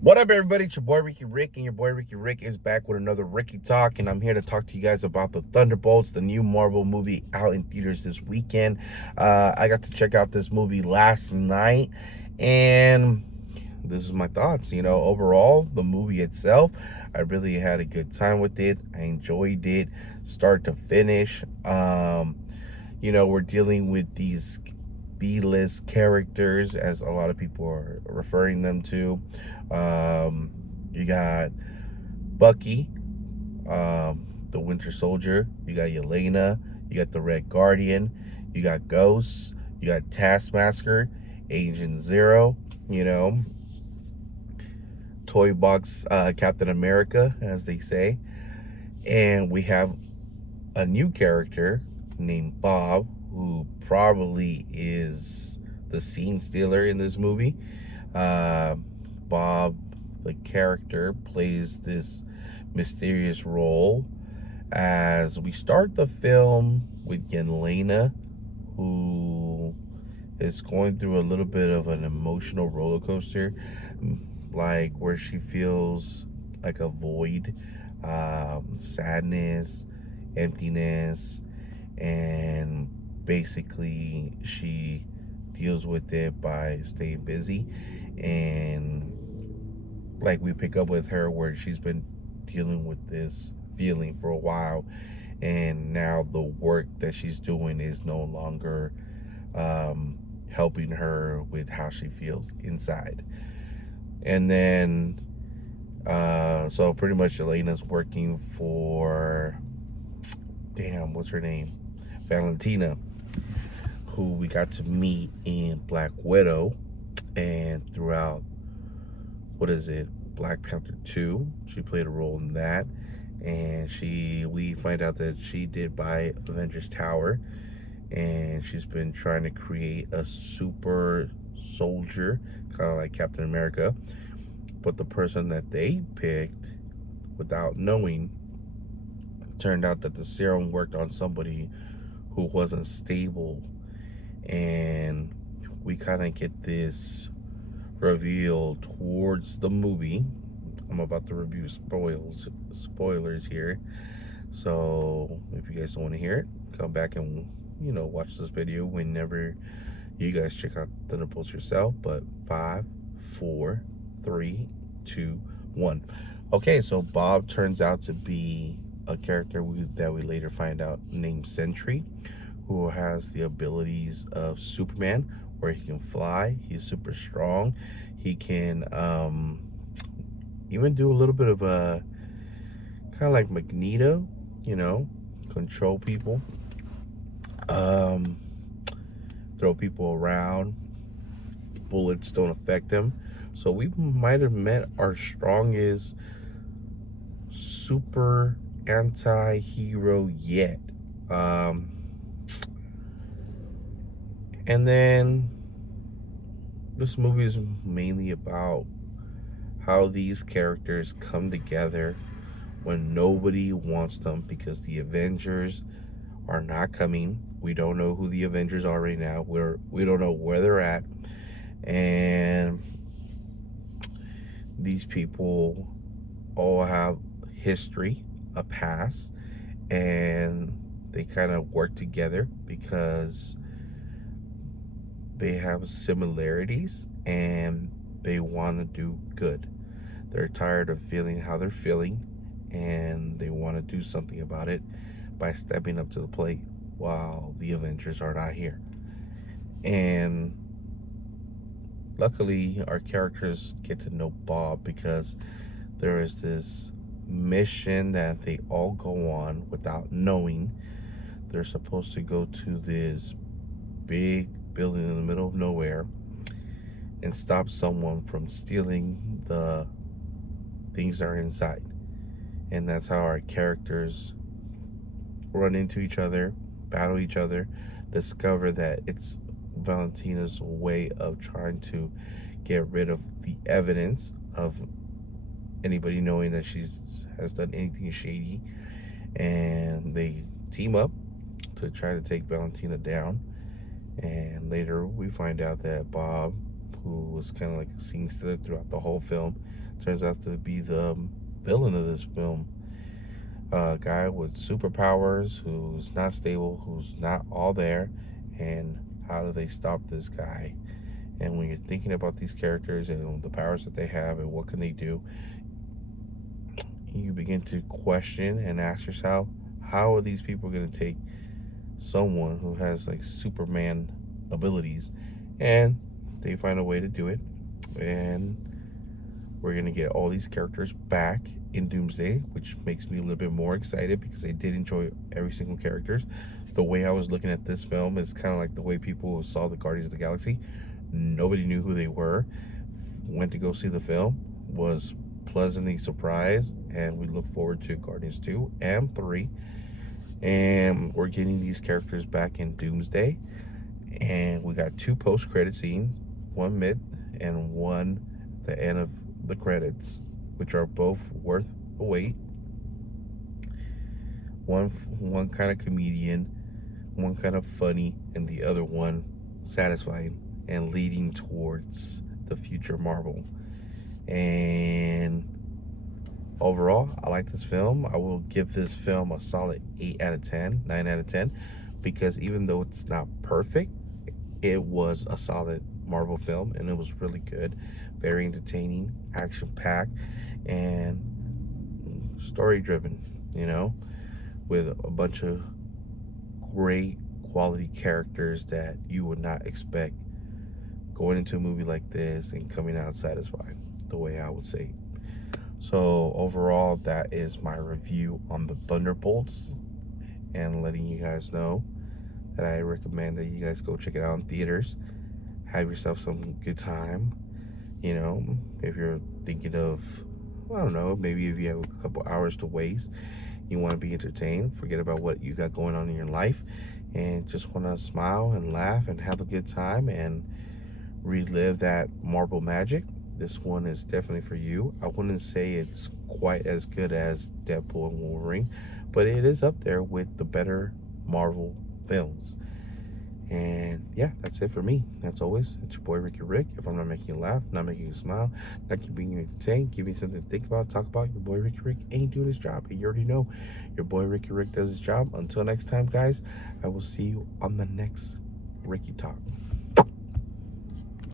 What up, everybody? It's your boy Ricky Rick, and your boy Ricky Rick is back with another Ricky Talk, and I'm here to talk to you guys about the Thunderbolts, the new Marvel movie out in theaters this weekend. I got to check out this movie last night, and this is my thoughts. Overall, the movie itself, I really had a good time with it. I enjoyed it, start to finish. We're dealing with these B-list characters, as a lot of people are referring them to. You got Bucky, the Winter Soldier. You got Yelena. You got the Red Guardian. You got Ghosts. You got Taskmaster, Agent Zero. You know, Toy Box Captain America, as they say. And we have a new character named Bob, who probably is the scene stealer in this movie. Bob, the character, plays this mysterious role as we start the film with Yelena, who is going through a little bit of an emotional roller coaster, like where she feels like a void, sadness, emptiness, and basically she deals with it by staying busy. And like we pick up with her where she's been dealing with this feeling for a while, and now the work that she's doing is no longer helping her with how she feels inside. And then so pretty much Elena's working for, damn, what's her name, Valentina, who we got to meet in Black Widow and throughout, what is it, Black Panther 2. She played a role in that. And we find out that she did buy Avengers Tower, and she's been trying to create a super soldier, kind of like Captain America. But the person that they picked, without knowing, turned out that the serum worked on somebody who wasn't stable. And we kind of get this reveal towards the movie. I'm about to review spoilers here, so if you guys don't want to hear it, come back and watch this video whenever you guys check out Thunderbolts yourself. But 5, 4, 3, 2, 1. Okay, so Bob turns out to be a character that we later find out named Sentry, who has the abilities of Superman, where he can fly. He's super strong. He can even do a little bit of a kind of like Magneto, control people, throw people around. Bullets don't affect him. So we might have met our strongest super anti-hero yet. And then this movie is mainly about how these characters come together when nobody wants them, because the Avengers are not coming. We don't know who the Avengers are right now. We don't know where they're at. And these people all have history, a past, and they kind of work together because they have similarities and they want to do good. They're tired of feeling how they're feeling, and they want to do something about it by stepping up to the plate while the Avengers are not here. And luckily, our characters get to know Bob because there is this mission that they all go on without knowing. They're supposed to go to this big building in the middle of nowhere and stop someone from stealing the things that are inside. And that's how our characters run into each other, battle each other, discover that it's Valentina's way of trying to get rid of the evidence of anybody knowing that she has done anything shady. And they team up to try to take Valentina down. And later we find out that Bob, who was kind of like a scene stealer throughout the whole film, turns out to be the villain of this film. A guy with superpowers who's not stable, who's not all there, and how do they stop this guy? And when you're thinking about these characters and the powers that they have and what can they do, you begin to question and ask yourself, how are these people going to take someone who has like Superman abilities? And they find a way to do it. And we're going to get all these characters back in Doomsday, which makes me a little bit more excited because I did enjoy every single characters. The way I was looking at this film is kind of like the way people saw the Guardians of the Galaxy. Nobody knew who they were. Went to go see the film, was pleasantly surprised, and we look forward to Guardians 2 and 3. And we're getting these characters back in Doomsday. And we got 2 post-credit scenes, one mid and one at the end of the credits, which are both worth the wait. One kind of comedian, one kind of funny, and the other one satisfying and leading towards the future Marvel. And overall, I like this film. I will give this film a solid 8 out of 10, 9 out of 10, because even though it's not perfect, it was a solid Marvel film, and it was really good, very entertaining, action-packed, and story-driven, with a bunch of great quality characters that you would not expect going into a movie like this and coming out satisfied, the way I would say. So overall, that is my review on the Thunderbolts, and letting you guys know that I recommend that you guys go check it out in theaters. Have yourself some good time. If you're thinking of, I don't know, maybe if you have a couple hours to waste, you want to be entertained, forget about what you got going on in your life, and just want to smile and laugh and have a good time and relive that Marvel magic, this one is definitely for you. I wouldn't say it's quite as good as Deadpool and Wolverine, but it is up there with the better Marvel films. And yeah, that's it for me. As always, it's your boy Ricky Rick. If I'm not making you laugh, not making you smile, not keeping you entertained, giving you something to think about, talk about, your boy Ricky Rick ain't doing his job. And you already know your boy Ricky Rick does his job. Until next time, guys, I will see you on the next Ricky Talk.